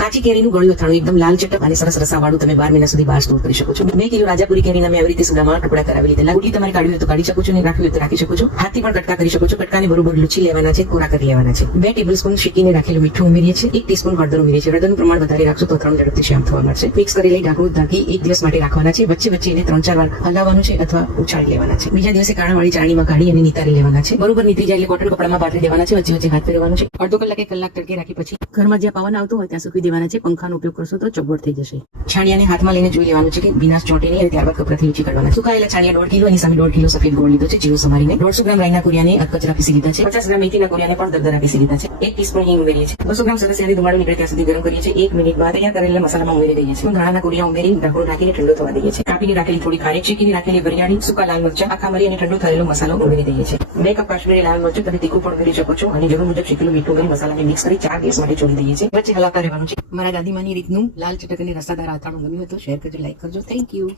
કાચી કેરીનું ગળ્યું અથાણું એકદમ લાલ ચટક અને સરસ રસાવાળું તમે 12 મહિના સુધી બહાર સ્ટોર કરી શકો છો. 2 કિલો રાજાપુરી કેરીના મેં આવી રીતે સુદામાં ટુકડા કરાવી લીધેલા. ગુટલી તમારે કાઢવી હોય તો કાઢી શકો છો અને રાખવી હોય તો રાખી શકો છો. હાથથી પણ કટકા કરી શકો છો. કટકાને બરોબર લૂછી લેવાના છે, કોરા કરી લેવાના છે. 2 ટેબલસ્પૂન શેકીને રાખેલું મીઠું ઉમેરીએ છીએ. 1 ટીસ્પૂન હળદર ઉમેરીએ છીએ. હળદરનું પ્રમાણ વધારે રાખશો તો અથાણું ઝડપથી શ્યામ થવા મળશે. મિક્સ કરી લઈ ઢાંકણું ઢાંકી 1 દિવસ માટે રાખવાના છે. વચ્ચે વચ્ચે એને 3-4 વાર હલાવવાનું છે અથવા ઉછાળી લેવાના છે. બીજા દિવસે કાણાવાળી ચાળણીમાં કાઢી અને નિતારી લેવાના છે. બરોબર નીતરી જાય એટલે કોટન કપડામાં પાથરી દેવાના છે. વચ્ચે વચ્ચે હાથ ફેરવવાનો છે. અડધો કલાક 1 કલાક તડકે રાખી પછી ઘરમાં જ્યાં પવન આવતો હોય ત્યાં સૂકવી દેવાના છે. પંખાનો ઉપયોગ કરશો તો ચોગવટ થઈ જશે. છાણિયાને હાથમાં લઈને જોઈ લેવાનું છે કે ભીનાશ ચોંટે નહીં અને ત્યારબાદ કપડાથી નીચે કાઢવાના. સુકાયેલા છાણિયા 1.5 કિલો એની સામે 1.5 કિલો સફેદ ગોળ લીધો છે. જીરું સમારીને 150 ગ્રામ રાઈના કોરિયાને અધકચરા પીસી લીધા છે. 50 ગ્રામ મેથીના કોરિયાને પણ દરદરા પીસી લીધા છે. 1 ટીસ્પૂન હિંગ ઉમેરીએ છીએ. 200 ગ્રામ સરસિયાથી ધુમાડો નીકળે ત્યાં સુધી ગરમ કરીએ છીએ. 1 મિનિટ બાદ તૈયાર કરેલા મસાલામાં ઉમેરી દઈએ છીએ. ધાણાના કોરિયા ઉમેરી ઢાંકણું ઢાંકીને ઠંડો થવા દઈએ છીએ. કાપીને રાખેલી થોડી ખારેક, શેકીને રાખેલી વરિયાળી, સૂકા લાલ મરચા, આખા મરી અને ઠંડો થયેલો મસાલો ઉમેરી દઈએ છીએ. 2 કપ કાશ્મીરી લાલ મરચું તમે તીખું પણ ઉમેરી શકો છો અને જરૂર મુજબ શેકેલું મીઠું ઉમેરી મસાલાને મિક્સ કરી 4 દિવસ માટે છોડી દઈએ છીએ. વચ્ચે હલાવતા રહેવાનું છે. મારા દાદીમાની રીતનું લાલ ચટક અને રસાદાર અથાણું ગમ્યું હતું શેર કરજો, લાઈક કરજો. Thank you.